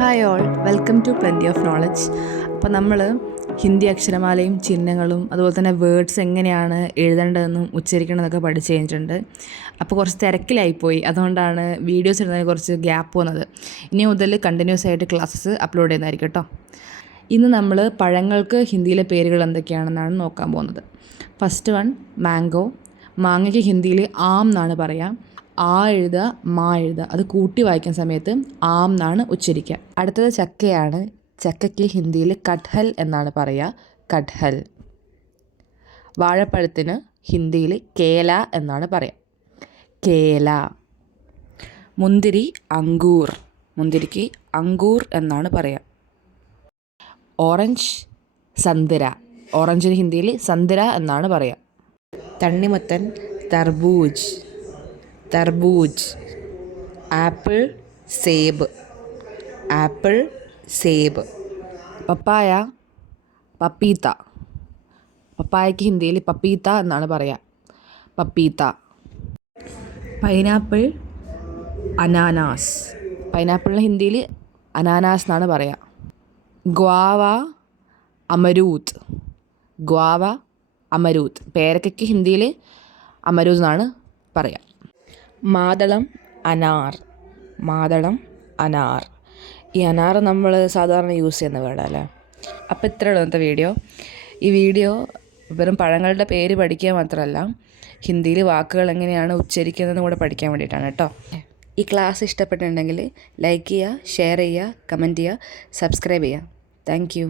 Hi all, welcome to plenty of knowledge. അപ്പോൾ നമ്മൾ ഹിന്ദി അക്ഷരമാലയും ചിഹ്നങ്ങളും അതുപോലെ തന്നെ വേർഡ്സ് എങ്ങനെയാണ് എഴുതേണ്ടതെന്നും ഉച്ചരിക്കണമെന്നൊക്കെ പഠിച്ചു കഴിഞ്ഞിട്ടുണ്ട്. അപ്പോൾ കുറച്ച് തിരക്കിലായിപ്പോയി, അതുകൊണ്ടാണ് വീഡിയോസ് ഇടുന്നതിന് കുറച്ച് ഗ്യാപ്പ് വന്നത്. ഇനി മുതൽ കണ്ടിന്യൂസ് ആയിട്ട് ക്ലാസ്സസ് അപ്ലോഡ് ചെയ്യുന്നതായിരിക്കും കേട്ടോ. ഇന്ന് നമ്മൾ പഴങ്ങൾക്ക് ഹിന്ദിയിലെ പേരുകൾ എന്തൊക്കെയാണെന്നാണ് നോക്കാൻ പോകുന്നത്. First one mango. മാങ്ങയ്ക്ക് ഹിന്ദിയിൽ ആം എന്നാണ് പറയുക. ആ എഴുതുക, മാ എഴുതുക, അത് കൂട്ടി വായിക്കുന്ന സമയത്ത് ആം എന്നാണ് ഉച്ചരിക്കുക. അടുത്തത് ചക്കയാണ്. ചക്കയ്ക്ക് ഹിന്ദിയിൽ കട്ഹൽ എന്നാണ് പറയുക, കട്ഹൽ. വാഴപ്പഴത്തിന് ഹിന്ദിയിൽ കേല എന്നാണ് പറയുക, കേല. മുന്തിരി അങ്കൂർ, മുന്തിരിക്ക് അങ്കൂർ എന്നാണ് പറയുക. ഓറഞ്ച് സന്തര, ഓറഞ്ചിന് ഹിന്ദിയിൽ സന്തര എന്നാണ് പറയുക. തണ്ണിമത്തൻ തർബൂജ്, തർബൂജ്. Apple സേബ്, apple സേബ്. പപ്പായ പപ്പീത്ത, പപ്പായയ്ക്ക് ഹിന്ദിയിൽ പപ്പീത്ത എന്നാണ് പറയുക, പപ്പീത്ത. പൈനാപ്പിൾ അനാനാസ്, പൈനാപ്പിളിന് ഹിന്ദിയിൽ അനാനാസ് എന്നാണ് പറയുക. Guava അമരൂത്ത്, guava അമരൂത്ത്. പേരയ്ക്ക് ഹിന്ദിയിൽ അമരൂത്ത് എന്നാണ് പറയുക. മാതളം അനാർ, മാതളം അനാർ. ഈ അനാർ നമ്മൾ സാധാരണ യൂസ് ചെയ്യുന്ന വേർഡല്ലേ. അപ്പോൾ ഇത്രയുള്ള ഇന്നത്തെ വീഡിയോ. ഈ വീഡിയോ വെറും പഴങ്ങളുടെ പേര് പഠിക്കുക മാത്രമല്ല, ഹിന്ദിയിൽ വാക്കുകൾ എങ്ങനെയാണ് ഉച്ചരിക്കുന്നതെന്ന് കൂടെ പഠിക്കാൻ വേണ്ടിയിട്ടാണ് കേട്ടോ. ഈ ക്ലാസ് ഇഷ്ടപ്പെട്ടിട്ടുണ്ടെങ്കിൽ ലൈക്ക് ചെയ്യുക, ഷെയർ ചെയ്യുക, കമൻറ്റ് ചെയ്യുക, സബ്സ്ക്രൈബ് ചെയ്യുക. Thank you.